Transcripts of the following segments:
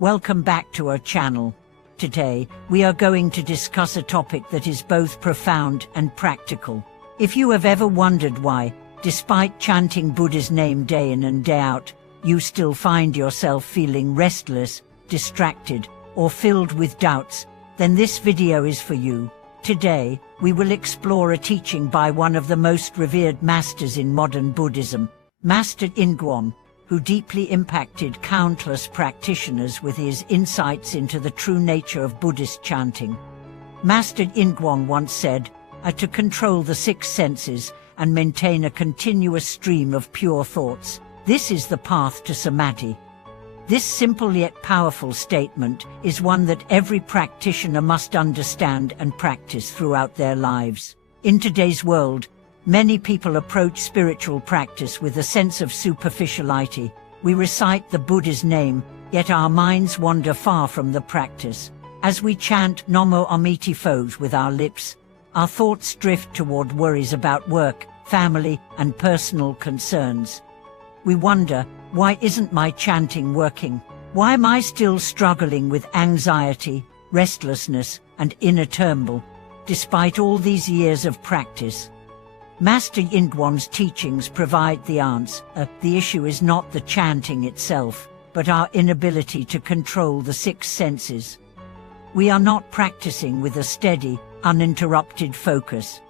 Welcome back to our channel. Today, we are going to discuss a topic that is both profound and practical. If you have ever wondered why, despite chanting Buddha's name day in and day out, you still find yourself feeling restless, distracted, or filled with doubts, then this video is for you. Today, we will explore a teaching by one of the most revered masters in modern Buddhism, Master Ingguan, who deeply impacted countless practitioners with his insights into the true nature of Buddhist chanting. Master Ingguan once said, to control the six senses and maintain a continuous stream of pure thoughts, this is the path to samadhi. This simple yet powerful statement is one that every practitioner must understand and practice throughout their lives. In today's world, many people approach spiritual practice with a sense of superficiality. We recite the Buddha's name, yet our minds wander far from the practice. As we chant Namo Amiti Pho with our lips, our thoughts drift toward worries about work, family, and personal concerns. We wonder, why isn't my chanting working? Why am I still struggling with anxiety, restlessness, and inner turmoil, despite all these years of practice? Master Ingguan's teachings provide the answer. The issue is not the chanting itself, but our inability to control the six senses. We are not practicing with a steady, uninterrupted focus.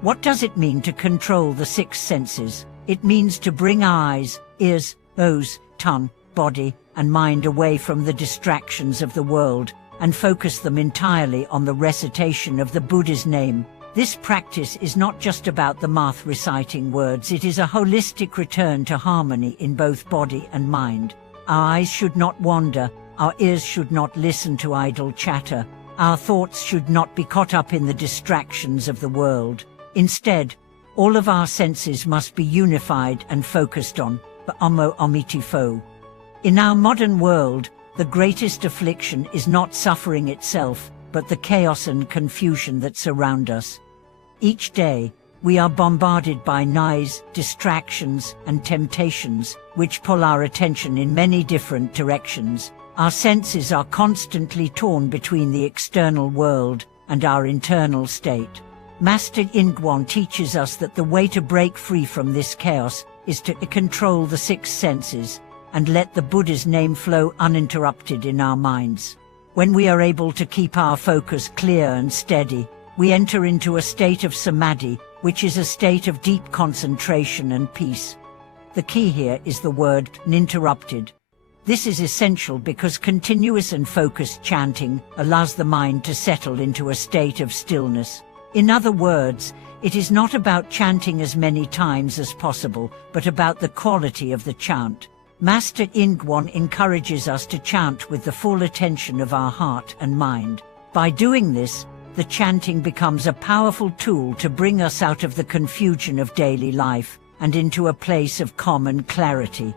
What does it mean to control the six senses? It means to bring our eyes, ears, nose, tongue, body, and mind away from the distractions of the world, and focus them entirely on the recitation of the Buddha's name. This practice is not just about the mouth reciting words, it is a holistic return to harmony in both body and mind. Our eyes should not wander, our ears should not listen to idle chatter, our thoughts should not be caught up in the distractions of the world. Instead, all of our senses must be unified and focused on Namo Amiti Pho. In our modern world, the greatest affliction is not suffering itself, but the chaos and confusion that surround us. Each day, we are bombarded by noise, distractions, and temptations, which pull our attention in many different directions. Our senses are constantly torn between the external world and our internal state. Master Ingguan teaches us that the way to break free from this chaos is to control the six senses and let the Buddha's name flow uninterrupted in our minds. When we are able to keep our focus clear and steady, we enter into a state of samadhi, which is a state of deep concentration and peace. The key here is the word uninterrupted. This is essential because continuous and focused chanting allows the mind to settle into a state of stillness. In other words, it is not about chanting as many times as possible, but about the quality of the chant. Master Ingguan encourages us to chant with the full attention of our heart and mind. By doing this, the chanting becomes a powerful tool to bring us out of the confusion of daily life and into a place of calm and clarity.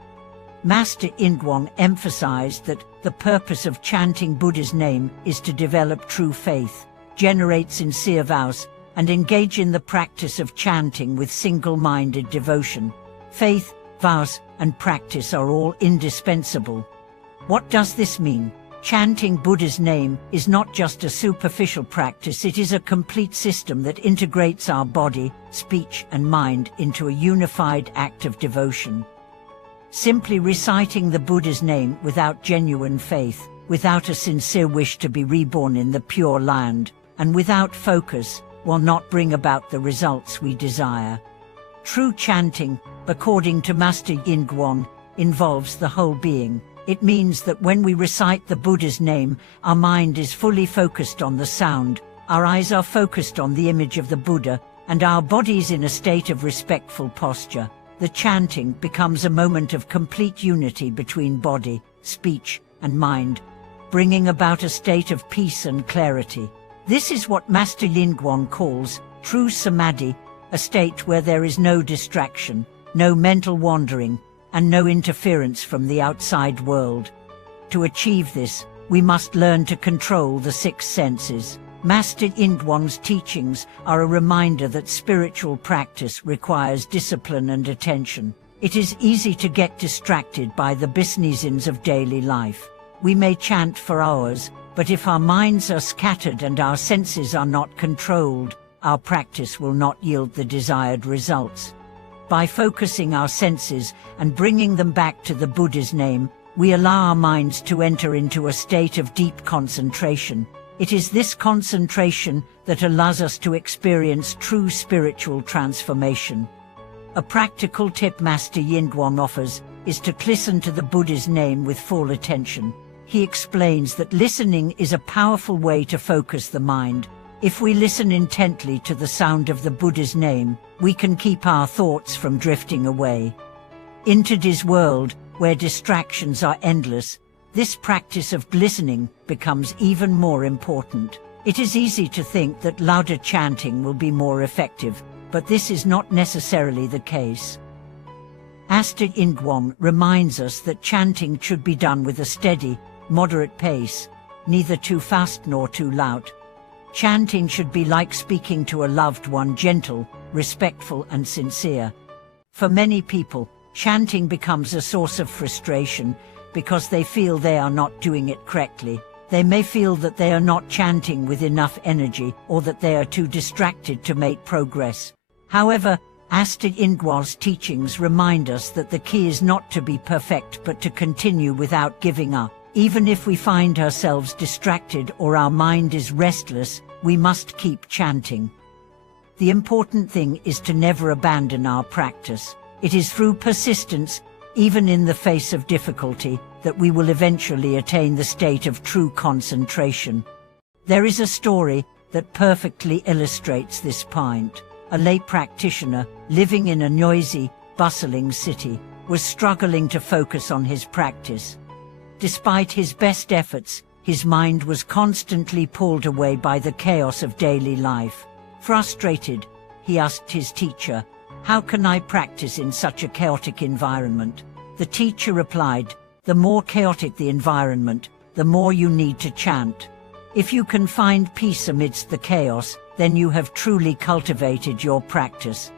Master Ingguan emphasized that the purpose of chanting Buddha's name is to develop true faith, generate sincere vows, and engage in the practice of chanting with single-minded devotion. Faith, vows, and practice are all indispensable. What does this mean? Chanting Buddha's name is not just a superficial practice, it is a complete system that integrates our body, speech, and mind into a unified act of devotion. Simply reciting the Buddha's name without genuine faith, without a sincere wish to be reborn in the Pure Land, and without focus, will not bring about the results we desire. True chanting, according to Master Ingguan, involves the whole being. It means that when we recite the Buddha's name, our mind is fully focused on the sound, our eyes are focused on the image of the Buddha, and our bodies in a state of respectful posture. The chanting becomes a moment of complete unity between body, speech, and mind, bringing about a state of peace and clarity. This is what Master Ingguan calls true samadhi, a state where there is no distraction, no mental wandering, and no interference from the outside world. To achieve this, we must learn to control the six senses. Master Ingguan's teachings are a reminder that spiritual practice requires discipline and attention. It is easy to get distracted by the business of daily life. We may chant for hours, but if our minds are scattered and our senses are not controlled, our practice will not yield the desired results. By focusing our senses and bringing them back to the Buddha's name, we allow our minds to enter into a state of deep concentration. It is this concentration that allows us to experience true spiritual transformation. A practical tip Master Yingguang offers is to listen to the Buddha's name with full attention. He explains that listening is a powerful way to focus the mind. If we listen intently to the sound of the Buddha's name, we can keep our thoughts from drifting away. In today's world, where distractions are endless, this practice of listening becomes even more important. It is easy to think that louder chanting will be more effective, but this is not necessarily the case. Master Yingguang reminds us that chanting should be done with a steady, moderate pace, neither too fast nor too loud. Chanting should be like speaking to a loved one, gentle, respectful and sincere. For many people, chanting becomes a source of frustration because they feel they are not doing it correctly. They may feel that they are not chanting with enough energy or that they are too distracted to make progress. However, Master Yingguang's teachings remind us that the key is not to be perfect but to continue without giving up. Even if we find ourselves distracted or our mind is restless, we must keep chanting. The important thing is to never abandon our practice. It is through persistence, even in the face of difficulty, that we will eventually attain the state of true concentration. There is a story that perfectly illustrates this point. A lay practitioner, living in a noisy, bustling city, was struggling to focus on his practice. Despite his best efforts, his mind was constantly pulled away by the chaos of daily life. Frustrated, he asked his teacher, "How can I practice in such a chaotic environment?" The teacher replied, "The more chaotic the environment, the more you need to chant. If you can find peace amidst the chaos, then you have truly cultivated your practice."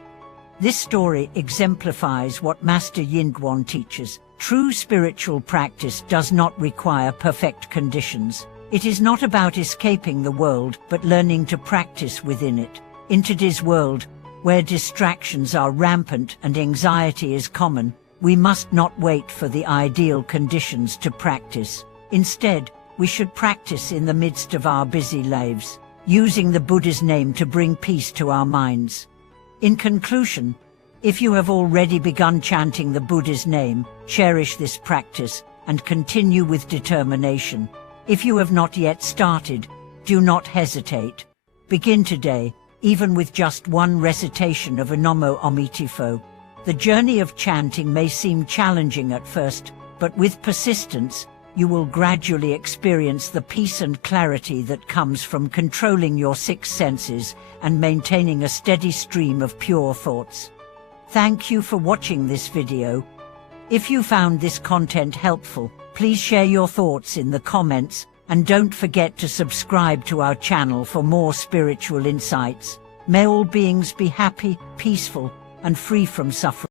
This story exemplifies what Master Yingguang teaches. True spiritual practice does not require perfect conditions. It is not about escaping the world, but learning to practice within it. In today's world, where distractions are rampant and anxiety is common, we must not wait for the ideal conditions to practice. Instead, we should practice in the midst of our busy lives, using the Buddha's name to bring peace to our minds. In conclusion, if you have already begun chanting the Buddha's name, cherish this practice and continue with determination. If you have not yet started, do not hesitate. Begin today, even with just one recitation of Namo Amitabha. The journey of chanting may seem challenging at first, but with persistence, you will gradually experience the peace and clarity that comes from controlling your six senses and maintaining a steady stream of pure thoughts. Thank you for watching this video. If you found this content helpful, please share your thoughts in the comments, and don't forget to subscribe to our channel for more spiritual insights. May all beings be happy, peaceful, and free from suffering.